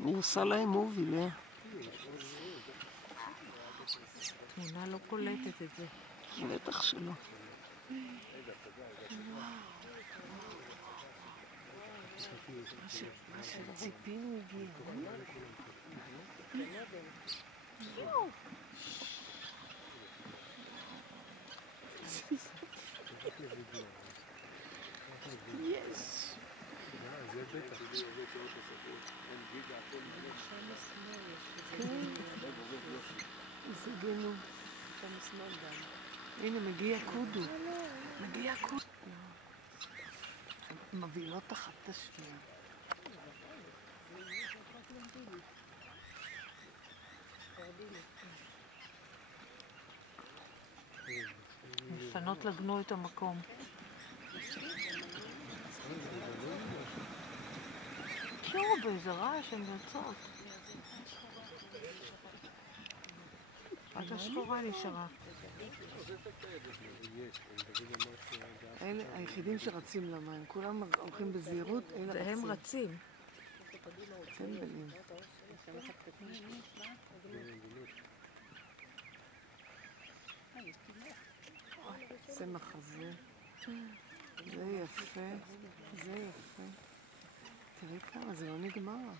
אני עושה להם מובי, לאה. תמונה לא קולטת את זה. בטח שלא. מה שציפינו הגיע. יש. איזה גנו. הנה, מגיע קודו. מגיע קודו. מבהילות אחת את השנייה. לפנות לגנו את המקום. תראו באיזה רעש הן יוצאות. עד השחורה נשארה. אלה היחידים שרצים למים, כולם הולכים בזהירות, אלה רצים. והם רצים. טמבלים. זה מחזה. זה יפה. זה יפה. תראי כמה, זה לא נגמר.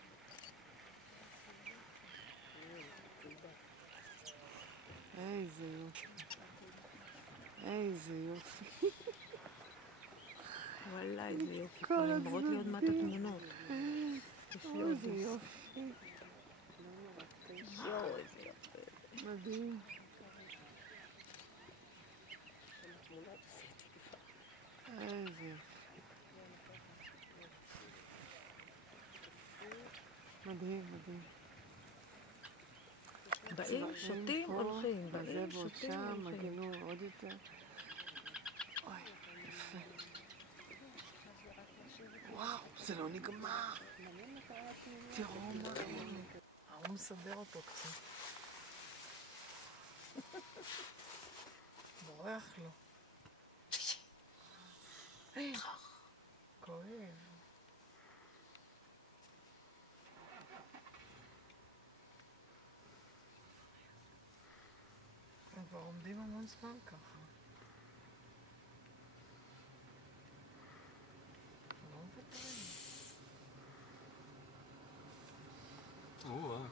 איזה יופי. איזה יופי. וואלה, איזה יופי. כבר נמרות לי עוד מעט התמונות. איזה יופי. יואו, איזה יופי. מדהים. איזה יופי. מדהים, מדהים. באים, שותים, הולכים. באים, שותים, שם, הולכים. מגינו עוד יותר. אוי, יפה. וואו, זה לא נגמר. תראו מה. הוא מסדר אותו קצת. בורח לו. כואב. הם כבר עומדים המון זמן ככה. לא מוותרים.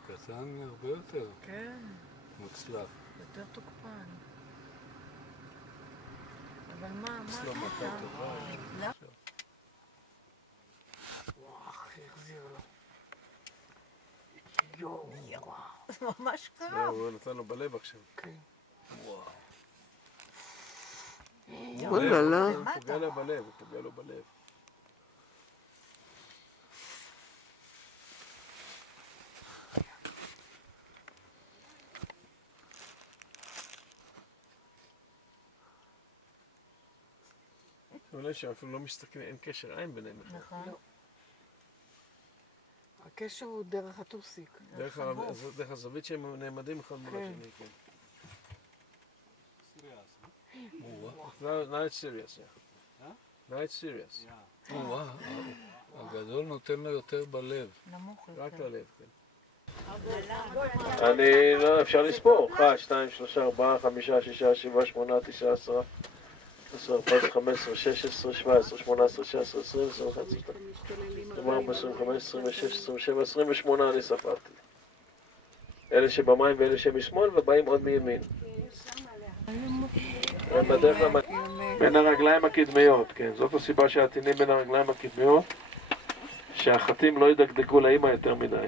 קטן הרבה יותר. כן. מוצלח. יותר תוקפן. אבל מה אצלו מכה טובה. למה? וואו, איך החזיר לו. יואו. זה ממש קרב. הוא נתן לו בלב עכשיו. כן. וואו. וואלה. הוא פוגע לו בלב, הוא פוגע לו בלב. אולי שאפילו לא מסתכלים, אין קשר עין ביניהם. נכון. הקשר הוא דרך הטוסיק. דרך הזווית שהם נעמדים אחד מול השני, כן. Now it's serious, yeah. Now it's serious. הגדול נותן לו יותר בלב. נמוך יותר. רק ללב, כן. אני לא, אפשר לספור. 1, 2, 3, 4, 5, 6, 7, 8, 9, 10, 10, 14, 15, 16, 17, 18, 19, 20, 21, 22, 25, 26, 27, 28 אני ספרתי. אלה שבמים ואלה שמשמאל ובאים עוד מימין. הם בדרך בין הרגליים הקדמיות, כן. זאת הסיבה שהעטינים בין הרגליים הקדמיות, שהחתים לא ידגדגו לאמא יותר מדי.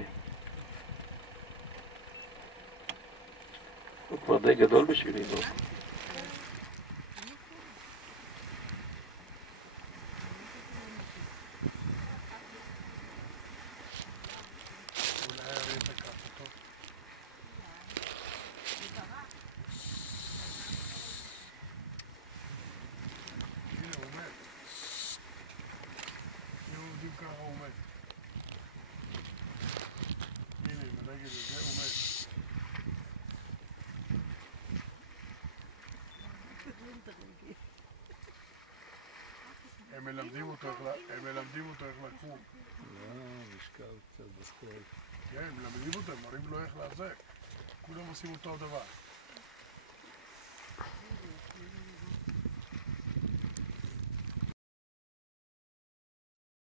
הוא כבר די גדול בשבילי, לא? מלמדים אותו איך לקום. משקל קצת בכל. כן, מלמדים אותו, הם מראים לו איך לעזק. כולם עושים אותו דבר.